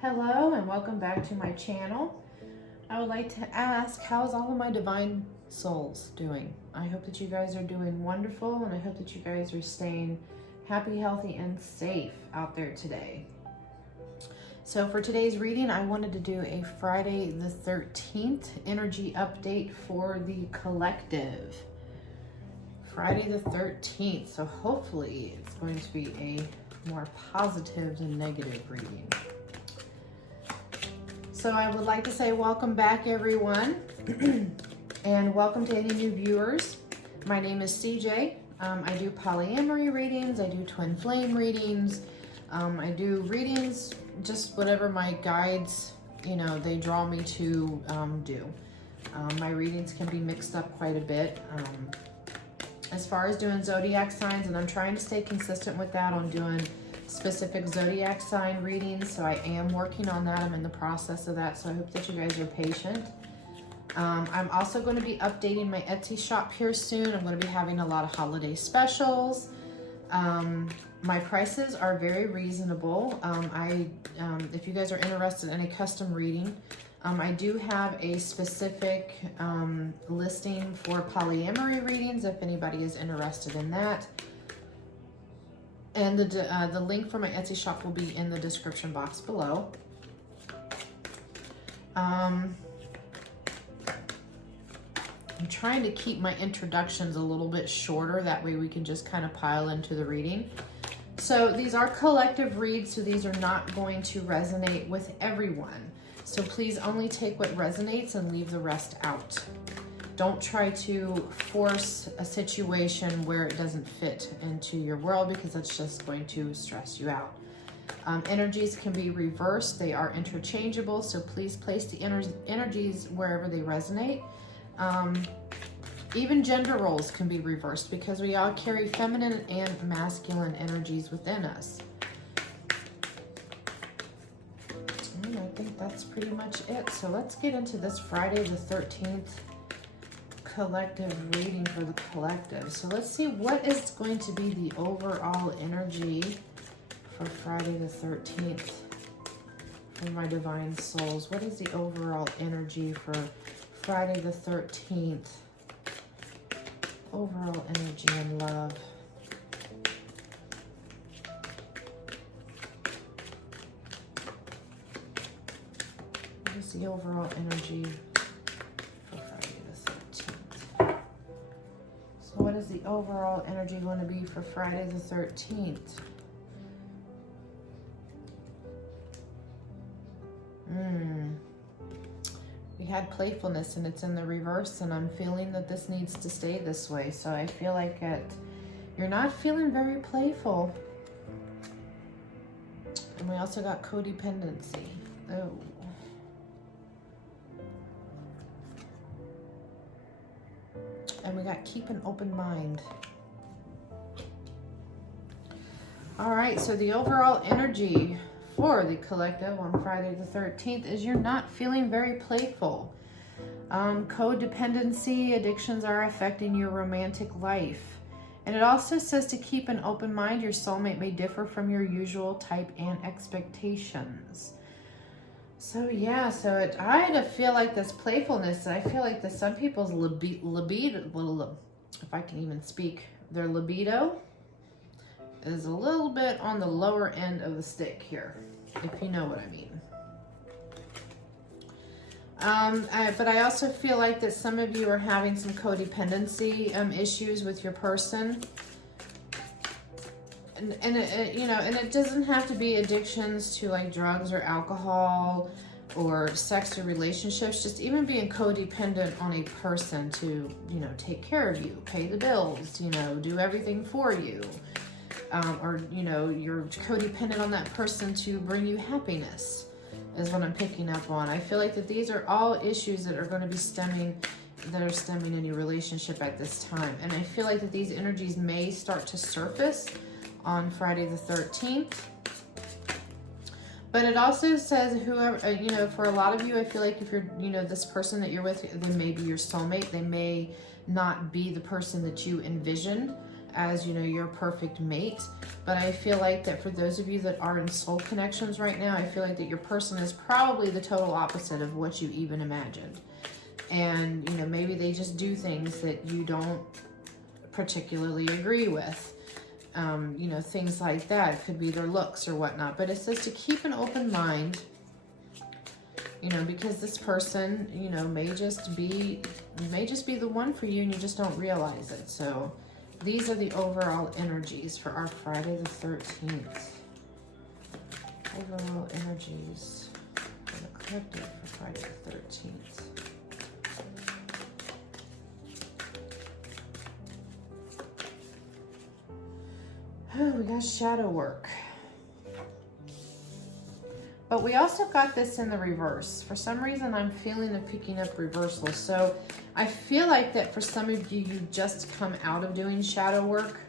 Hello and welcome back to my channel. I would like to ask, how's all of my divine souls doing? I hope that you guys are doing wonderful, and I hope that you guys are staying happy, healthy, and safe out there today. So for today's reading, I wanted to do a Friday the 13th energy update for the collective. Friday the 13th, so hopefully it's going to be a more positive than negative reading. So I would like to say welcome back, everyone, and welcome to any new viewers. My name is CJ. I do polyamory readings, I do twin flame readings, I do readings, just whatever my guides, they draw me to do. My readings can be mixed up quite a bit. As far as doing zodiac signs, and I'm trying to stay consistent with that on doing specific zodiac sign readings, so I am working on that. I'm in the process of that, so I hope that you guys are patient. I'm also going to be updating my Etsy shop here soon. I'm going to be having a lot of holiday specials. My prices are very reasonable. If you guys are interested in a custom reading, I do have a specific listing for polyamory readings if anybody is interested in that. And the link for my Etsy shop will be in the description box below. I'm trying to keep my introductions a little bit shorter. That way we can just kind of pile into the reading. So these are collective reads, so these are not going to resonate with everyone. So please only take what resonates and leave the rest out. Don't try to force a situation where it doesn't fit into your world, because that's just going to stress you out. Energies can be reversed. They are interchangeable, so please place the energies wherever they resonate. Even gender roles can be reversed, because we all carry feminine and masculine energies within us. And I think that's pretty much it. So let's get into this Friday the 13th collective reading for the collective. So let's see what is going to be the overall energy for Friday the 13th for my divine souls. What is the overall energy for Friday the 13th? Overall energy and love. What is the overall energy for Friday the 13th? So what is the overall energy going to be for Friday the 13th? We had playfulness and it's in the reverse, and I'm feeling that this needs to stay this way. So I feel like you're not feeling very playful. And we also got codependency. Oh. And we got keep an open mind. All right, so the overall energy for the collective on Friday the 13th is you're not feeling very playful. Codependency, addictions are affecting your romantic life. And it also says to keep an open mind. Your soulmate may differ from your usual type and expectations. So yeah, I feel like this playfulness, I feel like that some people's libido, if I can even speak, their libido is a little bit on the lower end of the stick here, if you know what I mean. But I also feel like that some of you are having some codependency issues with your person. And it doesn't have to be addictions to like drugs or alcohol or sex or relationships. Just even being codependent on a person to, take care of you, pay the bills, do everything for you. Or you're codependent on that person to bring you happiness is what I'm picking up on. I feel like that these are all issues that are going to be stemming any relationship at this time. And I feel like that these energies may start to surface on Friday the 13th. But it also says whoever, for a lot of you, I feel like if you're, this person that you're with, they may be your soulmate. They may not be the person that you envisioned as, you know, your perfect mate. But I feel like that for those of you that are in soul connections right now, I feel like that your person is probably the total opposite of what you even imagined. And, you know, maybe they just do things that you don't particularly agree with. You know, things like that. It could be their looks or whatnot. But it says to keep an open mind, you know, because this person, you know, may just be the one for you and you just don't realize it. So these are the overall energies for our Friday the 13th. Overall energies for the collective for Friday the 13th. Oh, we got shadow work. But we also got this in the reverse. For some reason, I'm feeling of picking up reversals. So I feel like that for some of you, you just come out of doing shadow work.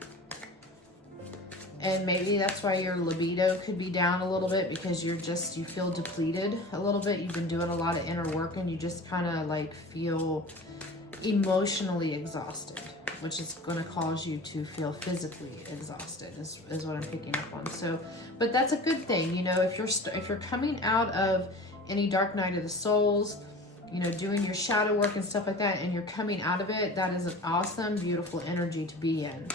And maybe that's why your libido could be down a little bit, because you feel depleted a little bit. You've been doing a lot of inner work and you just kind of like feel emotionally exhausted, which is going to cause you to feel physically exhausted is what I'm picking up on. So, but that's a good thing. You know, if you're coming out of any dark night of the souls, you know, doing your shadow work and stuff like that, and you're coming out of it, that is an awesome, beautiful energy to be in.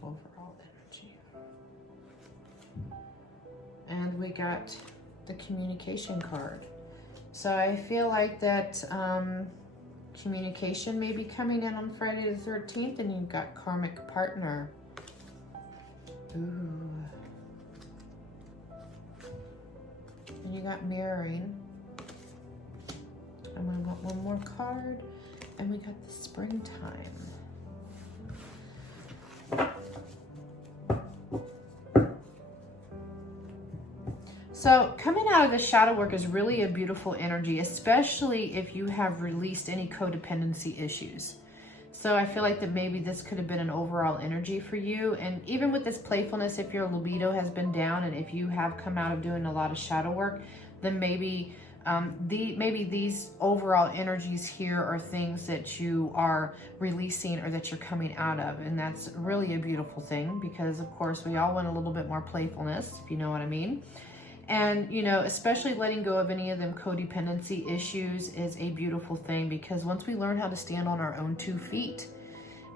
Overall energy. And we got the communication card. So I feel like that communication may be coming in on Friday the 13th, and you've got karmic partner. Ooh. And you got mirroring. And we want one more card, and we got the springtime. So coming out of the shadow work is really a beautiful energy, especially if you have released any codependency issues. So I feel like that maybe this could have been an overall energy for you. And even with this playfulness, if your libido has been down and if you have come out of doing a lot of shadow work, then maybe these overall energies here are things that you are releasing or that you're coming out of. And that's really a beautiful thing, because of course we all want a little bit more playfulness, if you know what I mean. And, you know, especially letting go of any of them codependency issues is a beautiful thing, because once we learn how to stand on our own 2 feet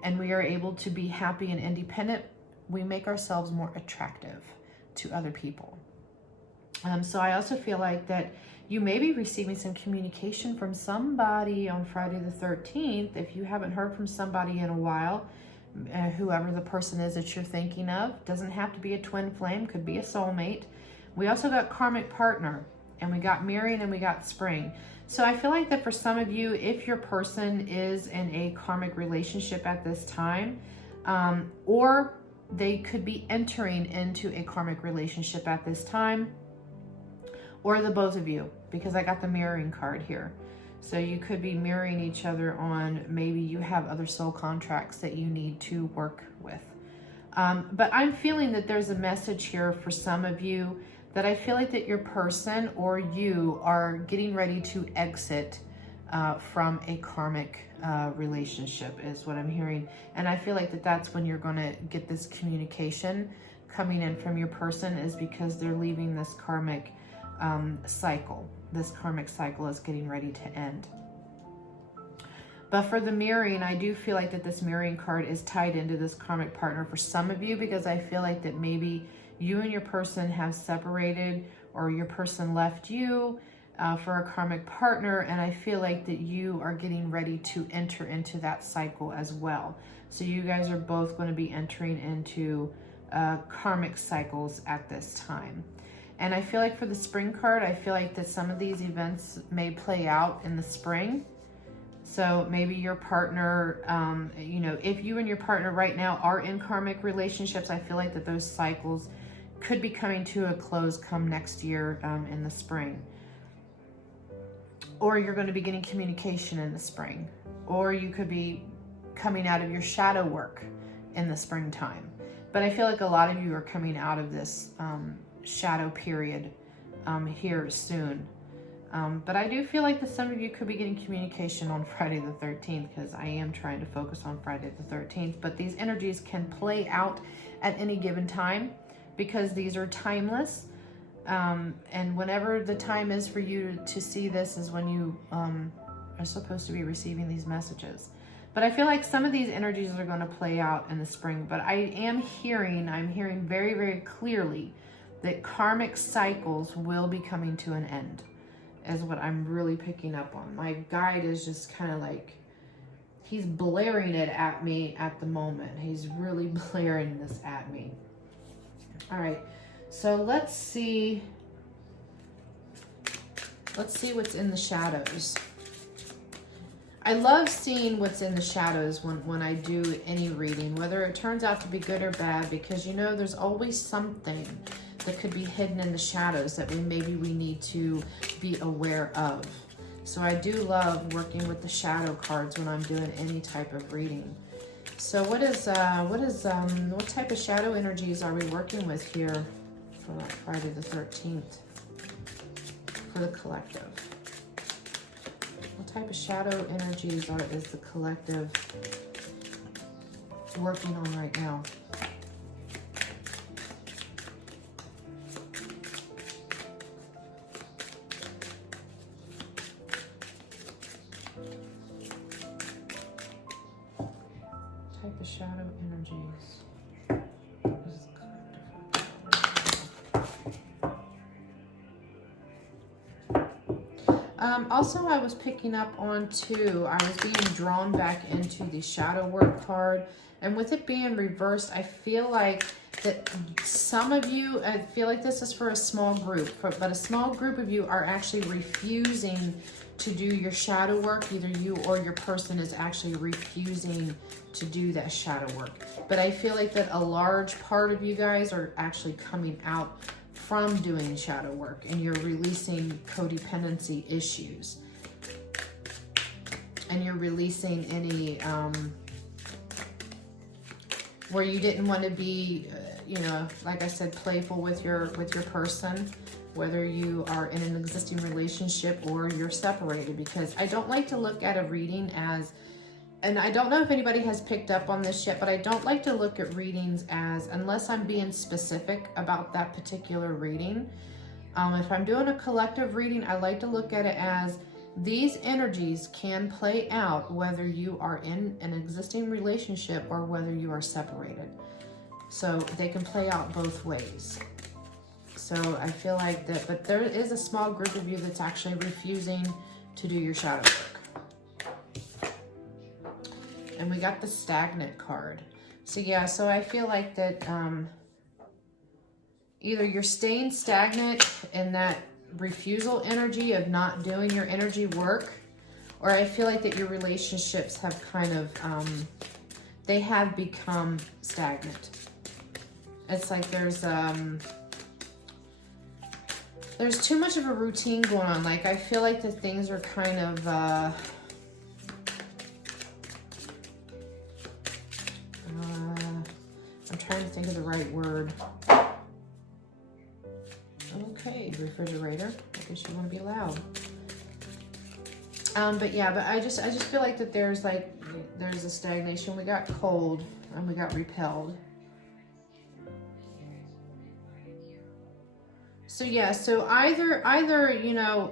and we are able to be happy and independent, we make ourselves more attractive to other people. So I also feel like that you may be receiving some communication from somebody on Friday the 13th. If you haven't heard from somebody in a while, whoever the person is that you're thinking of, doesn't have to be a twin flame, could be a soulmate. We also got karmic partner, and we got mirroring, and we got spring. So I feel like that for some of you, if your person is in a karmic relationship at this time, or they could be entering into a karmic relationship at this time, or the both of you, because I got the mirroring card here. So you could be mirroring each other on, maybe you have other soul contracts that you need to work with. But I'm feeling that there's a message here for some of you that I feel like that your person or you are getting ready to exit from a karmic relationship is what I'm hearing. And I feel like that that's when you're going to get this communication coming in from your person, is because they're leaving this karmic cycle. This karmic cycle is getting ready to end. But for the mirroring, I do feel like that this mirroring card is tied into this karmic partner for some of you, because I feel like that maybe you and your person have separated, or your person left you for a karmic partner, and I feel like that you are getting ready to enter into that cycle as well. So you guys are both going to be entering into karmic cycles at this time. And I feel like for the spring card, I feel like that some of these events may play out in the spring. So maybe your partner, you know, if you and your partner right now are in karmic relationships, I feel like that those cycles could be coming to a close come next year in the spring. Or you're going to be getting communication in the spring. Or you could be coming out of your shadow work in the springtime. But I feel like a lot of you are coming out of this shadow period here soon. But I do feel like that some of you could be getting communication on Friday the 13th, because I am trying to focus on Friday the 13th. But these energies can play out at any given time because these are timeless. And whenever the time is for you to see this is when you are supposed to be receiving these messages. But I feel like some of these energies are going to play out in the spring. But I'm hearing very, very clearly that karmic cycles will be coming to an end, is what I'm really picking up on. My guide is just kind of like, he's blaring it at me at the moment. He's really blaring this at me. All right, so let's see what's in the shadows. I love seeing what's in the shadows when I do any reading, whether it turns out to be good or bad, because you know there's always something that could be hidden in the shadows that maybe we need to be aware of. So I do love working with the shadow cards when I'm doing any type of reading. So what type of shadow energies are we working with here for Friday the 13th for the collective? What type of shadow energies is the collective working on right now? Type of shadow energies. Also, I was picking up on too, I was being drawn back into the shadow work card, and with it being reversed, I feel like that some of you, I feel like this is for a small group, but a small group of you are actually refusing to do your shadow work. Either you or your person is actually refusing to do that shadow work. But I feel like that a large part of you guys are actually coming out from doing shadow work, and you're releasing codependency issues, and you're releasing any where you didn't want to be like I said, playful with your person, whether you are in an existing relationship or you're separated. Because I don't like to look at a reading as, and I don't know if anybody has picked up on this yet, but I don't like to look at readings as, unless I'm being specific about that particular reading. If I'm doing a collective reading, I like to look at it as these energies can play out whether you are in an existing relationship or whether you are separated. So they can play out both ways. So I feel like that, but there is a small group of you that's actually refusing to do your shadow work. And we got the stagnant card. So yeah, so I feel like that either you're staying stagnant in that refusal energy of not doing your energy work, or I feel like that your relationships have kind of, they have become stagnant. It's like there's too much of a routine going on. Like I feel like the things are kind of, I'm trying to think of the right word. Okay, refrigerator. I guess you want to be loud. But yeah, but I just feel like that there's a stagnation. We got cold and we got repelled. So yeah, so either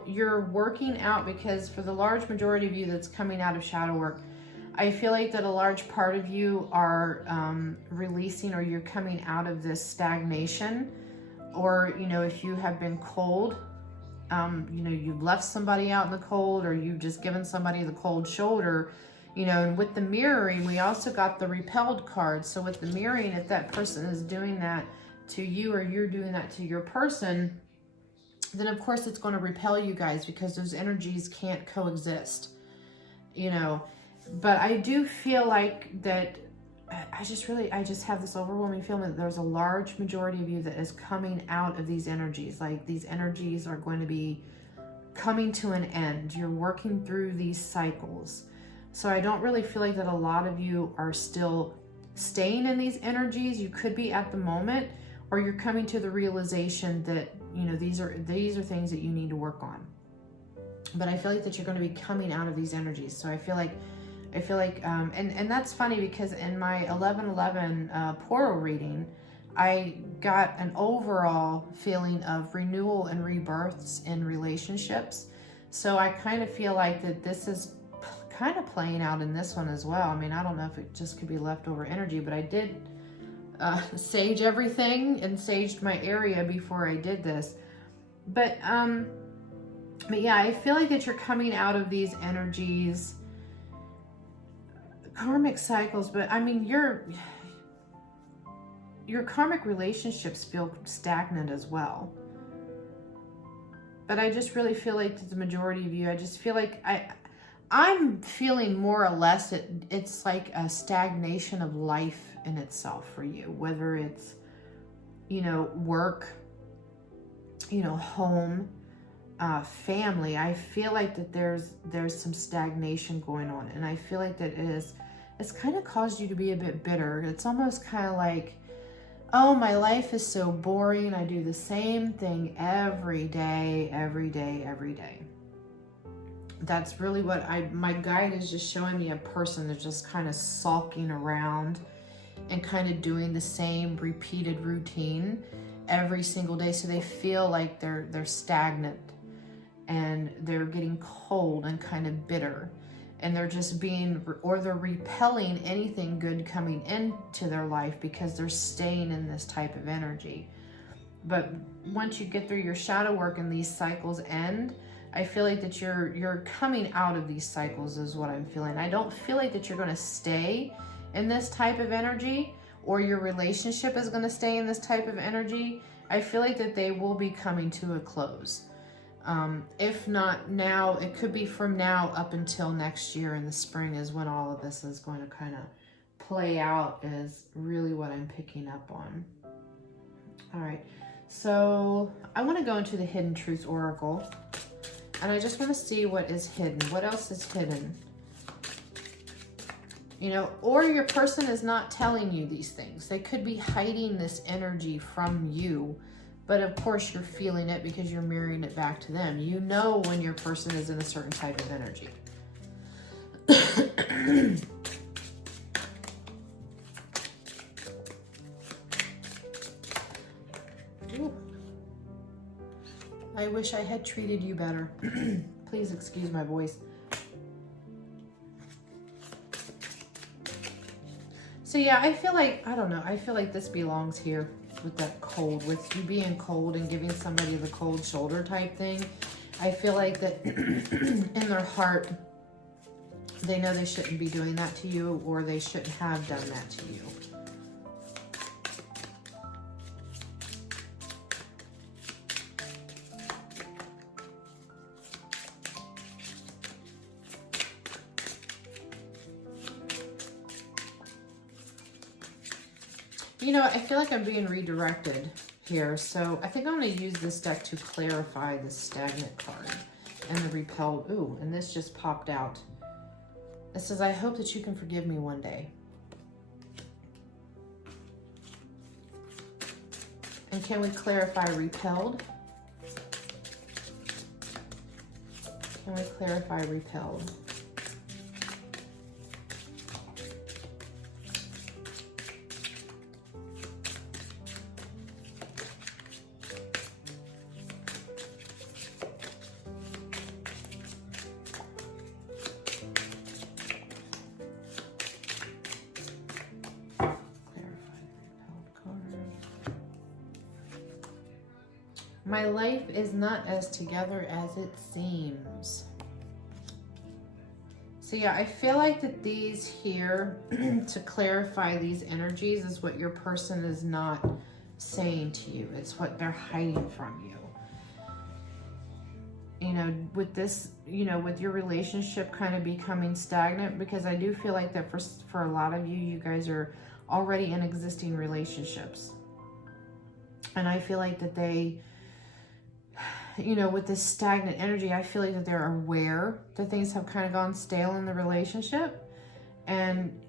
you're working out, because for the large majority of you that's coming out of shadow work, I feel like that a large part of you are releasing, or you're coming out of this stagnation, or if you have been cold, you've left somebody out in the cold, or you've just given somebody the cold shoulder, and with the mirroring, we also got the repelled card. So with the mirroring, if that person is doing that to you or you're doing that to your person, then of course it's going to repel you guys, because those energies can't coexist, But I do feel like that I just have this overwhelming feeling that there's a large majority of you that is coming out of these energies. Like these energies are going to be coming to an end. You're working through these cycles. So I don't really feel like that a lot of you are still staying in these energies. You could be at the moment, or you're coming to the realization that, these are things that you need to work on. but I feel like that you're going to be coming out of these energies. So I feel like, and that's funny because in my 1111 portal reading, I got an overall feeling of renewal and rebirths in relationships. So I kind of feel like that this is kind of playing out in this one as well. I mean, I don't know if it just could be leftover energy, but I did sage everything and saged my area before I did this. But yeah, I feel like that you're coming out of these energies, karmic cycles, but I mean, your karmic relationships feel stagnant as well. But I just really feel like the majority of you, I just feel like I'm feeling more or less it's like a stagnation of life in itself for you, whether it's, you know, work, you know, home, family. I feel like that there's some stagnation going on, and I feel like that it's kind of caused you to be a bit bitter. It's almost kind of like, oh, my life is so boring. I do the same thing every day, every day, every day. That's really what my guide is just showing me, a person that's just kind of sulking around and kind of doing the same repeated routine every single day. So they feel like they're stagnant and they're getting cold and kind of bitter, and they're just they're repelling anything good coming into their life because they're staying in this type of energy. But once you get through your shadow work and these cycles end, I feel like that you're coming out of these cycles is what I'm feeling. I don't feel like that you're going to stay in this type of energy, or your relationship is going to stay in this type of energy. I feel like that they will be coming to a close. If not now, it could be from now up until next year in the spring is when all of this is going to kind of play out, is really what I'm picking up on. All right, so I want to go into the Hidden Truth Oracle, and I just want to see what is hidden. What else is hidden? You know, or your person is not telling you these things. They could be hiding this energy from you, but of course you're feeling it because you're mirroring it back to them. You know when your person is in a certain type of energy. Ooh. I wish I had treated you better. Please excuse my voice. So yeah, I feel like, I don't know, I feel like this belongs here with that cold, with you being cold and giving somebody the cold shoulder type thing. I feel like that in their heart, they know they shouldn't be doing that to you, or they shouldn't have done that to you. You know, I feel like I'm being redirected here, so I think I'm going to use this deck to clarify the stagnant card and the repelled. Ooh, and this just popped out. It says, I hope that you can forgive me one day. And can we clarify repelled? Can we clarify repelled? My life is not as together as it seems. So yeah, I feel like that these here, to clarify these energies, is what your person is not saying to you. It's what they're hiding from you. You know, with this, you know, with your relationship kind of becoming stagnant, because I do feel like that for a lot of you, you guys are already in existing relationships. And I feel like that they, you know, with this stagnant energy, I feel like that they're aware that things have kind of gone stale in the relationship. And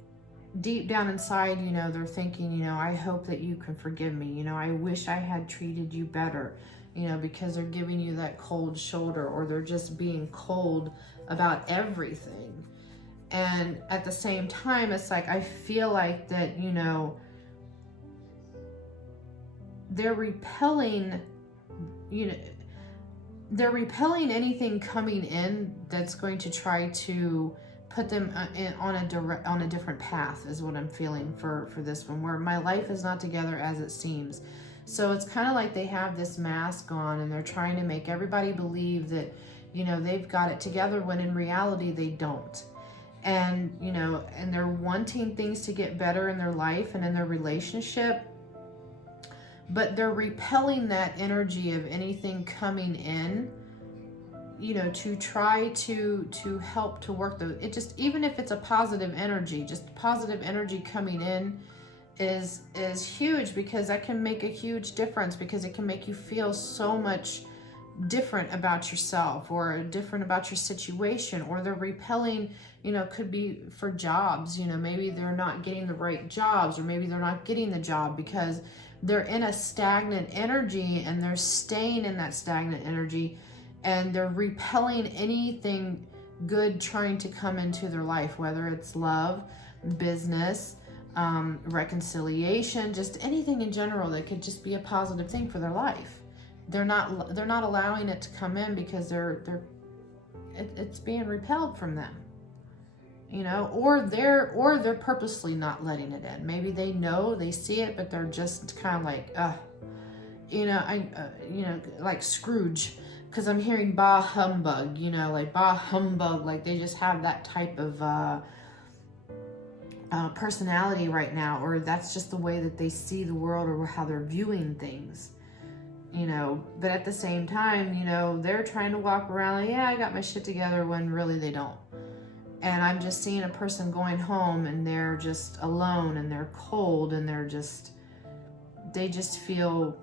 deep down inside, you know, they're thinking, you know, I hope that you can forgive me. You know, I wish I had treated you better. you know, because they're giving you that cold shoulder, or they're just being cold about everything. And at the same time, it's like, I feel like that, you know, they're repelling, you know, they're repelling anything coming in that's going to try to put them on a different path, is what I'm feeling for this one, where my life is not together as it seems. So it's kind of like they have this mask on, and they're trying to make everybody believe that, you know, they've got it together, when in reality they don't. And, you know, and they're wanting things to get better in their life and in their relationship, but they're repelling that energy of anything coming in, you know, to try to help to work it. Just, even if it's a positive energy, just positive energy coming in is huge, because that can make a huge difference, because it can make you feel so much different about yourself, or different about your situation. Or they're repelling, you know, could be for jobs, you know, maybe they're not getting the right jobs, or maybe they're not getting the job because they're in a stagnant energy, and they're staying in that stagnant energy, and they're repelling anything good trying to come into their life, whether it's love, business, reconciliation, just anything in general that could just be a positive thing for their life. They're not allowing it to come in, because it's being repelled from them, you know, or they're purposely not letting it in. Maybe they know, they see it, but they're just kind of like, you know, you know, like Scrooge, because I'm hearing bah humbug, you know, like bah humbug, like they just have that type of personality right now, or that's just the way that they see the world, or how they're viewing things, you know. But at the same time, you know, they're trying to walk around like, yeah, I got my shit together, when really they don't. And I'm just seeing a person going home, and they're just alone, and they're cold, and they just feel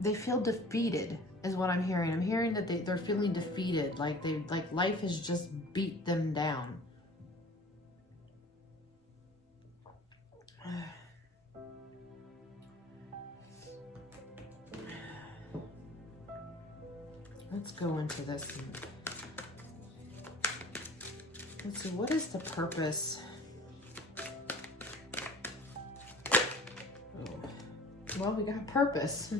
defeated, is what I'm hearing. I'm hearing that they're feeling defeated, like life has just beat them down. Let's go into this. Let's see, what is the purpose? Oh. Well, we got purpose.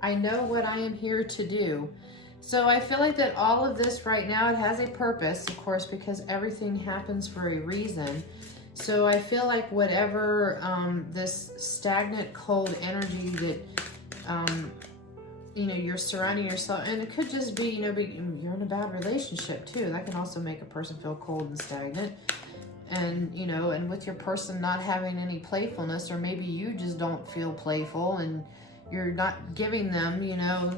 I know what I am here to do. So I feel like that all of this right now, it has a purpose, of course, because everything happens for a reason. So I feel like whatever this stagnant, cold energy that you know, you're surrounding yourself, and it could just be, you know, you're in a bad relationship too. That can also make a person feel cold and stagnant. And, you know, and with your person not having any playfulness, or maybe you just don't feel playful, and you're not giving them, you know,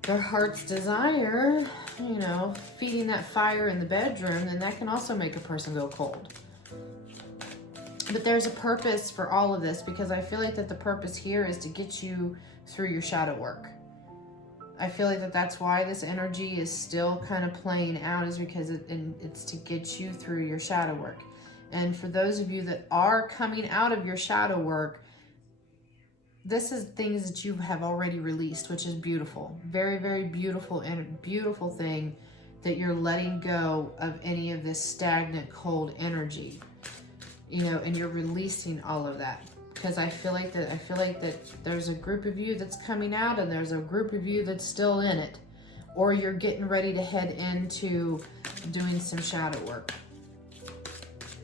their heart's desire, you know, feeding that fire in the bedroom, then that can also make a person go cold. But there's a purpose for all of this, because I feel like that the purpose here is to get you through your shadow work. I feel like that's why this energy is still kind of playing out, is because it's to get you through your shadow work. And for those of you that are coming out of your shadow work, this is things that you have already released, which is beautiful. Very, very beautiful, and beautiful thing that you're letting go of any of this stagnant, cold energy, you know, and you're releasing all of that. Because I feel like that there's a group of you that's coming out, and there's a group of you that's still in it, or you're getting ready to head into doing some shadow work.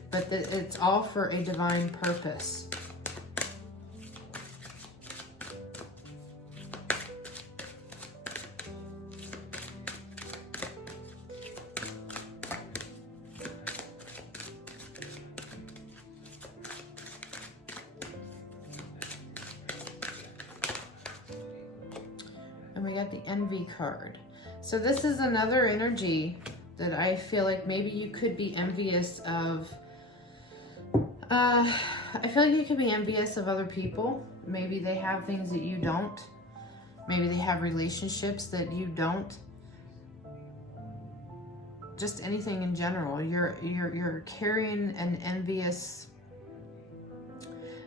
But it's all for a divine purpose. And we got the Envy card. So this is another energy that I feel like maybe you could be envious of. I feel like you could be envious of other people. Maybe they have things that you don't. Maybe they have relationships that you don't. Just anything in general. You're carrying an envious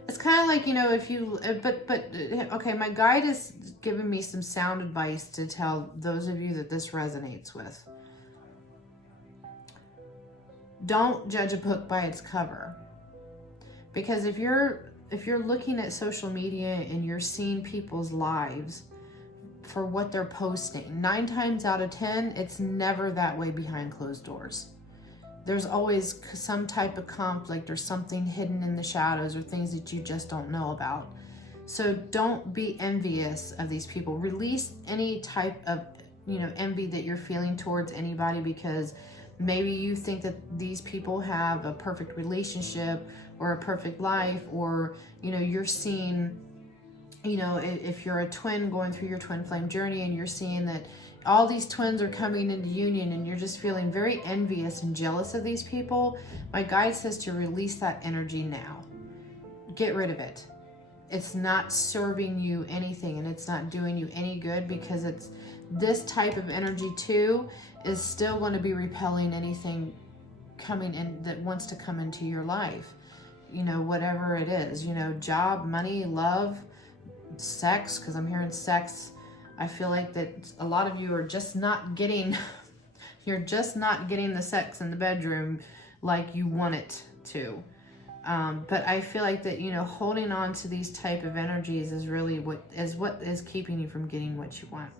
It's kind of like, you know, if you, okay, my guide is giving me some sound advice to tell those of you that this resonates with. Don't judge a book by its cover. Because if you're looking at social media and you're seeing people's lives for what they're posting, 9 times out of 10, it's never that way behind closed doors. There's always some type of conflict or something hidden in the shadows or things that you just don't know about. So don't be envious of these people. Release any type of, you know, envy that you're feeling towards anybody, because maybe you think that these people have a perfect relationship or a perfect life, or, you know, you're seeing, you know, if you're a twin going through your twin flame journey and you're seeing that all these twins are coming into union and you're just feeling very envious and jealous of these people, my guide says to release that energy now. Get rid of it. It's not serving you anything, and it's not doing you any good, because it's this type of energy too is still going to be repelling anything coming in that wants to come into your life. You know, whatever it is, you know, job, money, love, sex, because I'm hearing sex. I feel like that a lot of you are just not getting, you're just not getting the sex in the bedroom like you want it to. But I feel like that, you know, holding on to these type of energies is really what is keeping you from getting what you want.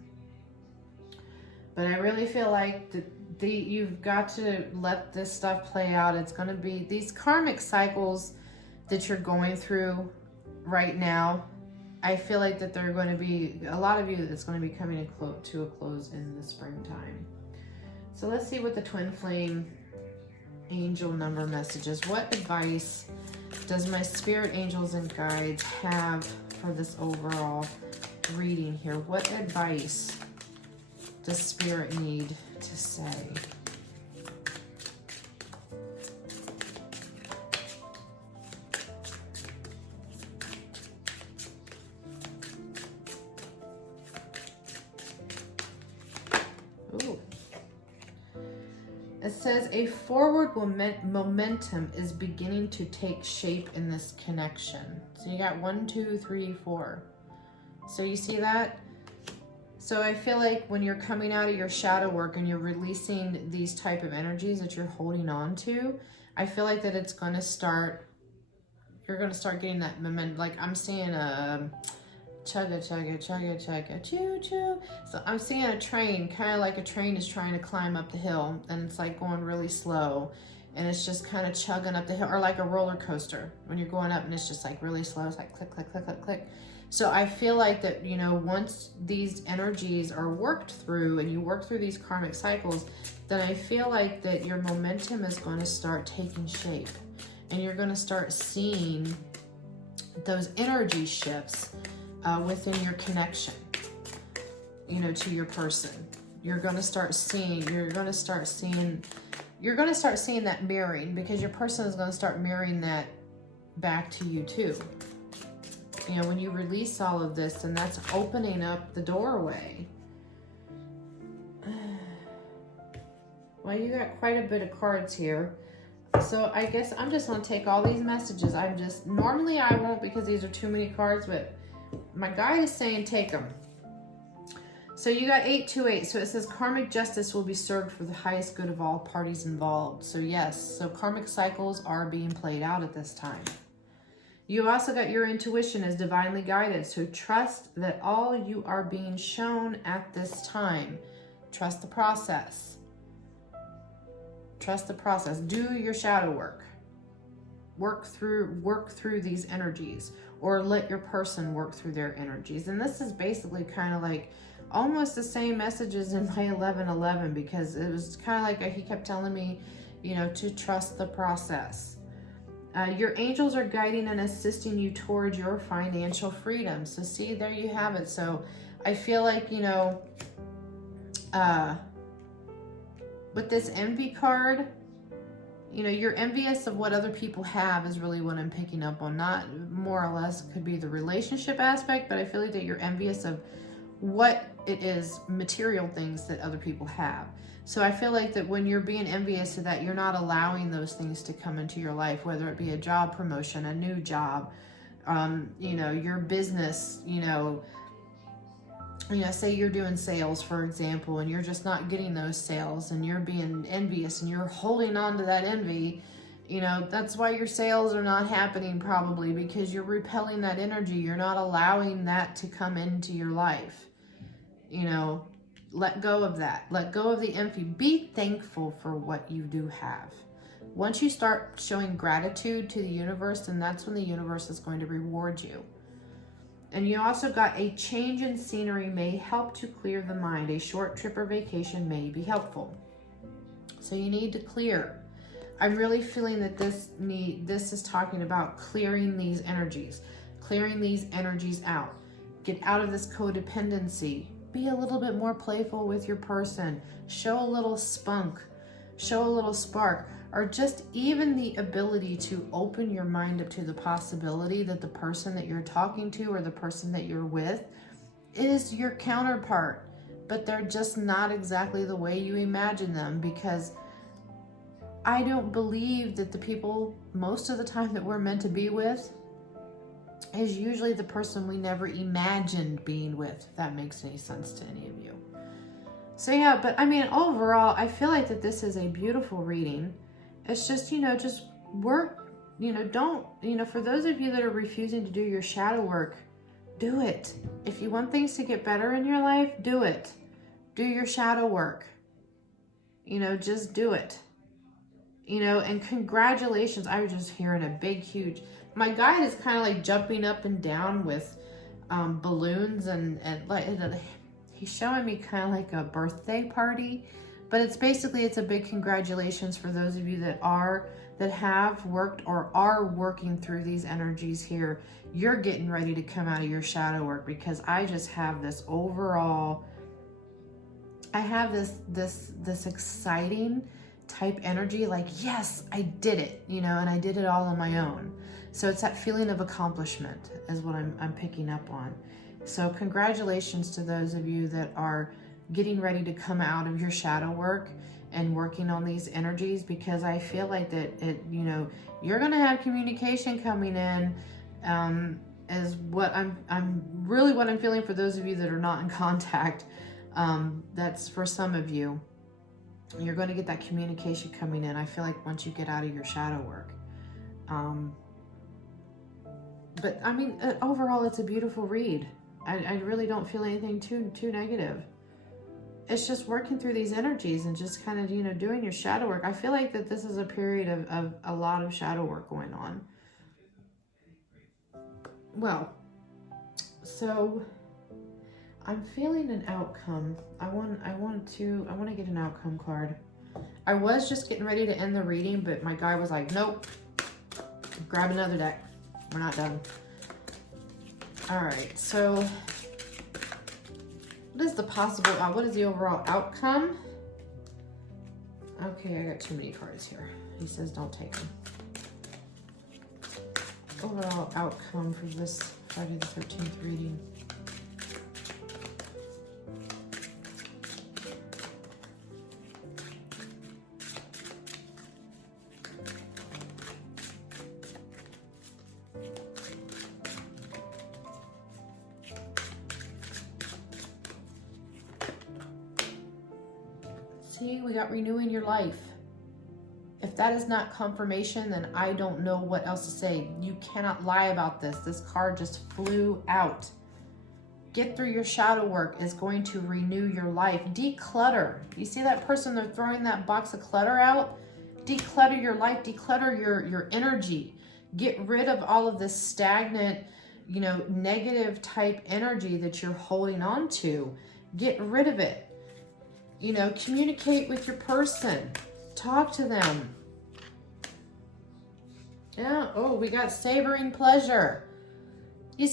But I really feel like you've got to let this stuff play out. It's going to be these karmic cycles that you're going through right now. I feel like that they're going to be, a lot of you, that's going to be coming to a close in the springtime. So let's see what the twin flame angel number messages. What advice does my spirit angels and guides have for this overall reading here? What advice does spirit need to say? Ooh. It says a forward momentum is beginning to take shape in this connection. So you got 1, 2, 3, 4. So you see that? So I feel like when you're coming out of your shadow work and you're releasing these type of energies that you're holding on to, I feel like that it's going to start, you're going to start getting that momentum. Like I'm seeing a chugga, chugga, chugga, chugga, choo, choo. So I'm seeing a train, kind of like a train is trying to climb up the hill, and it's like going really slow, and it's just kind of chugging up the hill, or like a roller coaster when you're going up and it's just like really slow. It's like click, click, click, click, click. So I feel like that, you know, once these energies are worked through and you work through these karmic cycles, then I feel like that your momentum is going to start taking shape, and you're going to start seeing those energy shifts within your connection, you know, to your person. You're going to start seeing that mirroring, because your person is going to start mirroring that back to you too. You know, when you release all of this, then that's opening up the doorway. Well, you got quite a bit of cards here. So I guess I'm just going to take all these messages. Normally I won't, because these are too many cards, but my guide is saying take them. So you got 828. So it says karmic justice will be served for the highest good of all parties involved. So yes, so karmic cycles are being played out at this time. You also got your intuition is divinely guided. So trust that all you are being shown at this time. Trust the process. Trust the process. Do your shadow work. Work through these energies, or let your person work through their energies. And this is basically kind of like almost the same messages in my 1111, because it was kind of like he kept telling me, you know, to trust the process. Your angels are guiding and assisting you towards your financial freedom. So see, there you have it. So I feel like, you know, with this envy card, you know, you're envious of what other people have is really what I'm picking up on. Not more or less could be the relationship aspect, but I feel like that you're envious of what it is, material things that other people have. So I feel like that when you're being envious of that, you're not allowing those things to come into your life, whether it be a job promotion, a new job, You know, your business, say you're doing sales, for example, and you're just not getting those sales and you're being envious and you're holding on to that envy. That's why your sales are not happening, probably because you're repelling that energy. You're not allowing that to come into your life. Let go of that. Let go of the envy. Be thankful for what you do have. Once you start showing gratitude to the universe, then that's when the universe is going to reward you. And you also got a change in scenery may help to clear the mind. A short trip or vacation may be helpful. So you need to clear. I'm really feeling that this is talking about clearing these energies out. Get out of this codependency. Be a little bit more playful with your person. Show a little spunk. Show a little spark. Or just even the ability to open your mind up to the possibility that the person that you're talking to or the person that you're with is your counterpart, but they're just not exactly the way you imagine them, because I don't believe that the people most of the time that we're meant to be with is usually the person we never imagined being with, if that makes any sense to any of you. So yeah, but I mean, overall, I feel like that this is a beautiful reading. It's just, just work, don't, for those of you that are refusing to do your shadow work, do it. If you want things to get better in your life, do it. Do your shadow work. Just do it. And congratulations. I was just hearing a big, huge, my guide is kind of like jumping up and down with balloons and like, he's showing me kind of like a birthday party, but it's a big congratulations for those of you that have worked or are working through these energies here. You're getting ready to come out of your shadow work, because I just have this overall, I have this exciting type energy, like, yes, I did it, and I did it all on my own. So it's that feeling of accomplishment is what I'm picking up on. So congratulations to those of you that are getting ready to come out of your shadow work and working on these energies, because I feel like that you're going to have communication coming in, is what what I'm feeling for those of you that are not in contact. That's for some of you. You're going to get that communication coming in, I feel like, once you get out of your shadow work. But I mean, overall, it's a beautiful read. I really don't feel anything too negative. It's just working through these energies and just kind of, doing your shadow work. I feel like that this is a period of a lot of shadow work going on. Well, so I'm feeling an outcome. I want to get an outcome card. I was just getting ready to end the reading, but my guy was like, nope, grab another deck. We're not done. All right, so what is the overall outcome? Okay, I got too many cards here. He says don't take them. Overall outcome for this Friday the 13th reading. See, we got renewing your life. If that is not confirmation, then I don't know what else to say. You cannot lie about this. This card just flew out. Get through your shadow work is going to renew your life. Declutter. You see that person, they're throwing that box of clutter out? Declutter your life. Declutter your energy. Get rid of all of this stagnant, negative type energy that you're holding on to. Get rid of it. Communicate with your person. Talk to them. Yeah. Oh, we got savoring pleasure. Do you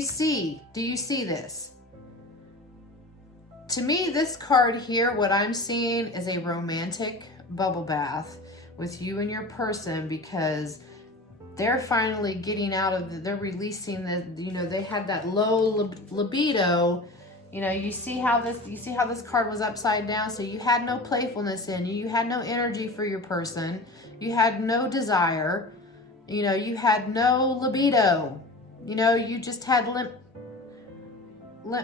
see this? To me, this card here, what I'm seeing is a romantic bubble bath with you and your person, because they're finally getting out of they're releasing they had that low libido. You see how this card was upside down. So you had no playfulness in you. You had no energy for your person. You had no desire. You know, you had no libido. You know, you just had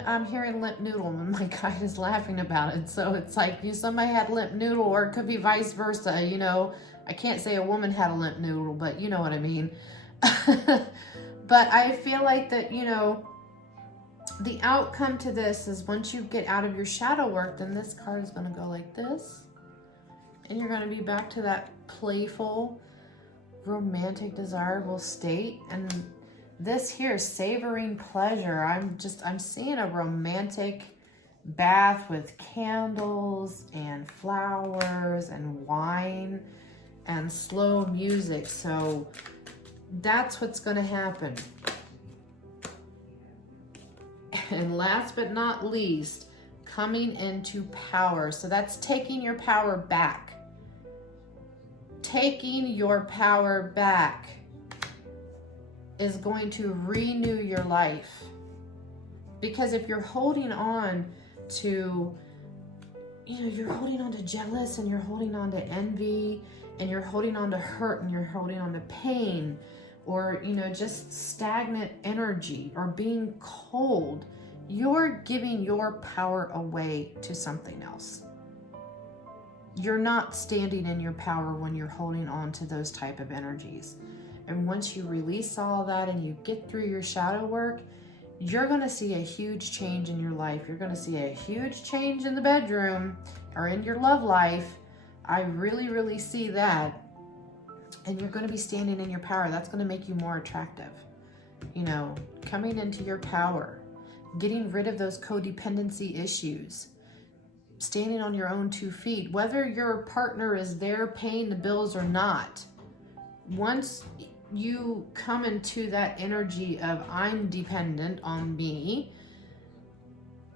I'm hearing limp noodle, and my guy is laughing about it. So it's like somebody had limp noodle, or it could be vice versa. You know, I can't say a woman had a limp noodle, but you know what I mean. But I feel like that, you know, the outcome to this is once you get out of your shadow work, then this card is going to go like this. And you're going to be back to that playful, romantic, desirable state. And this here, savoring pleasure. I'm seeing a romantic bath with candles and flowers and wine and slow music. So that's what's going to happen. And last but not least, coming into power. So that's taking your power back. Taking your power back is going to renew your life. Because if you're holding on to, you know, you're holding on to jealous, and you're holding on to envy, and you're holding on to hurt, and you're holding on to pain, or, you know, just stagnant energy, or being cold, you're giving your power away to something else. You're not standing in your power when you're holding on to those type of energies. And once you release all of that and you get through your shadow work, you're going to see a huge change in your life. You're going to see a huge change in the bedroom or in your love life. I really, really see that. And you're going to be standing in your power. That's going to make you more attractive. You know, coming into your power, getting rid of those codependency issues, standing on your own 2 feet, whether your partner is there paying the bills or not. Once you come into that energy of I'm dependent on me,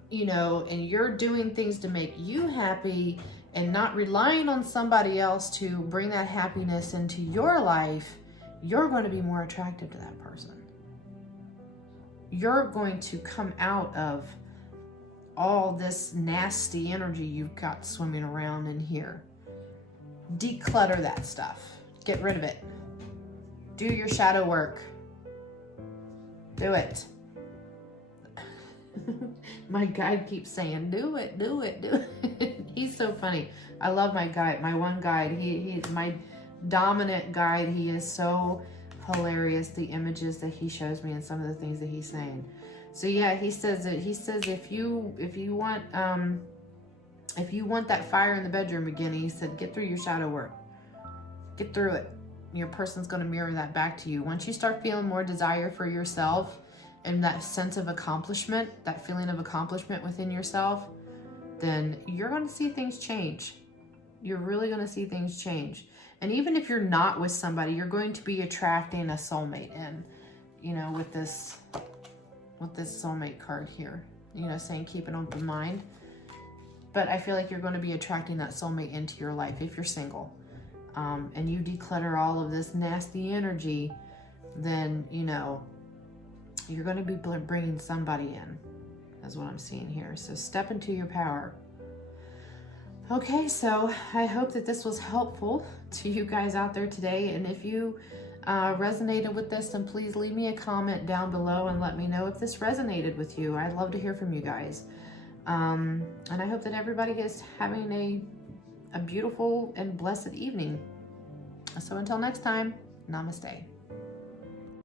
you know, and you're doing things to make you happy and not relying on somebody else to bring that happiness into your life, you're going to be more attractive to that person. You're going to come out of all this nasty energy you've got swimming around in here. Declutter that stuff. Get rid of it. Do your shadow work. Do it. My guide keeps saying, do it, do it, do it. He's so funny. I love my guide, my one guide. He's my dominant guide. He is so hilarious, the images that he shows me and some of the things that he's saying. So yeah, he says if you want that fire in the bedroom again, he said, get through your shadow work. Get through it. Your person's going to mirror that back to you. Once you start feeling more desire for yourself and that sense of accomplishment, that feeling of accomplishment within yourself, then you're going to see things change. You're really going to see things change. And even if you're not with somebody, you're going to be attracting a soulmate in, you know, with this soulmate card here, you know, saying keep an open mind. But I feel like you're going to be attracting that soulmate into your life if you're single. And you declutter all of this nasty energy, then, you know, you're going to be bringing somebody in. That's what I'm seeing here. So step into your power. Okay, so I hope that this was helpful to you guys out there today. And if you resonated with this, then please leave me a comment down below and let me know if this resonated with you. I'd love to hear from you guys. And I hope that everybody is having a beautiful and blessed evening. So until next time, namaste.